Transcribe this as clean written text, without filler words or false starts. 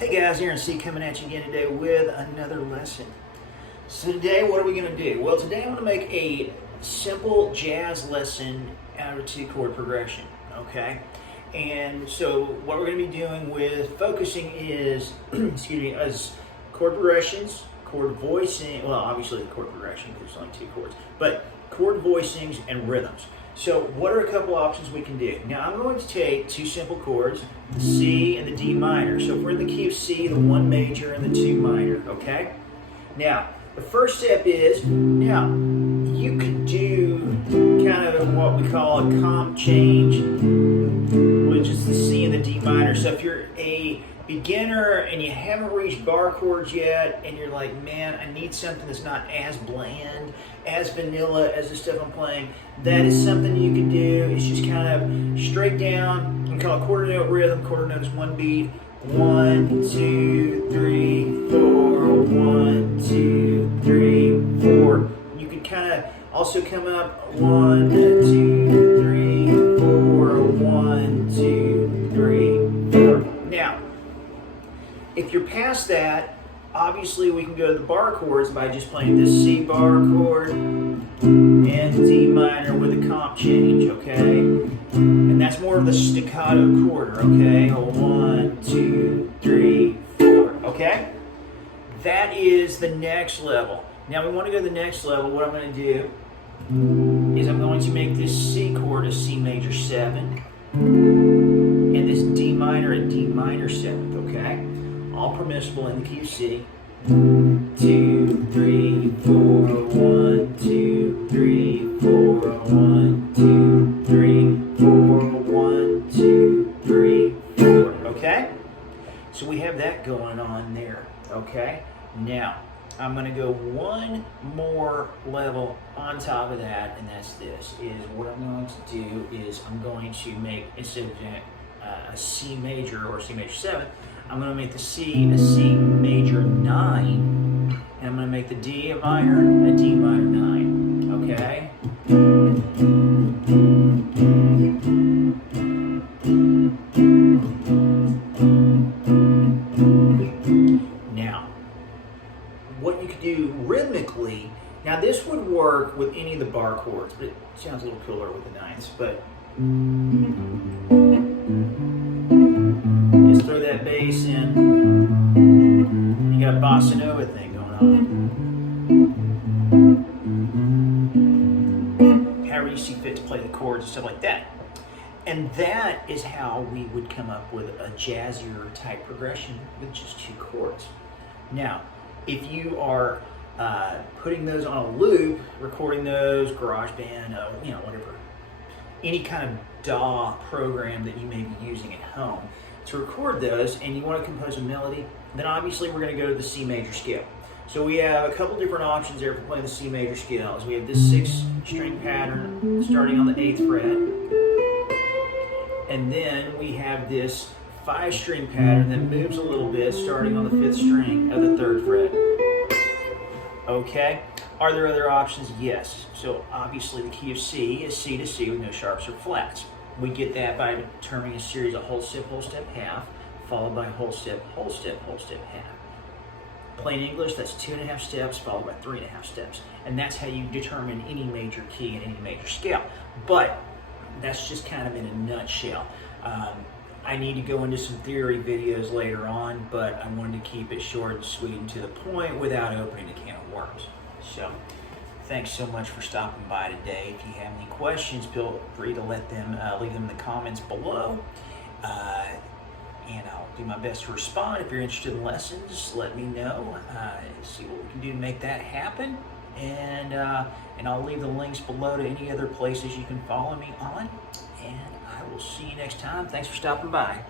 Hey guys, Aaron C coming at you again today with another lesson. So today, what are we going to do? Well, today I'm going to make a simple jazz lesson out of a 2-chord progression, okay? And so what we're going to be doing with focusing is, is chord progressions, chord voicing, well, obviously the chord progression because it's only 2 chords, but chord voicings and rhythms. So what are a couple options we can do? Now I'm going to take 2 simple chords, the C and the D minor. So if we're in the key of C, the 1 major and the 2 minor, okay? Now, the first step is, now, you could do kind of what we call a comp change, which is the C and the D minor. So if you're a beginner and you haven't reached bar chords yet and you're like, man, I need something that's not as bland, as vanilla as the stuff I'm playing, that is something you can do. It's just kind of straight down. We call it quarter note rhythm. Quarter note is 1 beat. 1, 2, 3, 4. 1, 2, 3, 4. You could kind of also come up 1, 2, 3, 4. 1, 2, 3, 4. Now, if you're past that, obviously we can go to the bar chords by just playing this C bar chord and D minor with a comp change, okay? And that's more of the staccato quarter, okay? 1, 2, 3, 4, okay? That is the next level. Now we want to go to the next level. What I'm going to do is I'm going to make this C chord a C major 7 and this D minor a D minor 7th, okay? All permissible in the key of C. 2, 3, 4, 1, 2, 3, 4, 1, 2, 3, 4, 1, 2, 3, 4. Okay? So we have that going on there. Okay? Now, I'm going to go one more level on top of that, and that's this. Is what I'm going to do is I'm going to make, instead of a C major or C major 7, I'm going to make the C a C major 9, and I'm going to make the D a minor, a D minor 9, okay? Now, what you could do rhythmically, now this would work with any of the bar chords, but it sounds a little cooler with the 9s, but just throw that bass in. You got a bossa nova thing going on. However you see fit to play the chords and stuff like that. And that is how we would come up with a jazzier type progression with just 2 chords. Now, if you are putting those on a loop, recording those, GarageBand, whatever, any kind of DAW program that you may be using at home, to record those and you want to compose a melody, then obviously we're going to go to the C major scale. So we have a couple different options there for playing the C major scales. We have this 6-string pattern starting on the 8th fret, and then we have this 5-string pattern that moves a little bit starting on the 5th string of the 3rd fret. Okay, are there other options? Yes. So obviously the key of C is C to C with no sharps or flats. We get that by determining a series of whole step, half, followed by whole step, half. Plain English, that's 2.5 steps, followed by 3.5 steps. And that's how you determine any major key and any major scale. But that's just kind of in a nutshell. I need to go into some theory videos later on, but I wanted to keep it short and sweet and to the point without opening a can of worms. So, thanks so much for stopping by today. If you have any questions, feel free to leave them in the comments below. And I'll do my best to respond. If you're interested in lessons, let me know. See what we can do to make that happen. And I'll leave the links below to any other places you can follow me on. And I will see you next time. Thanks for stopping by.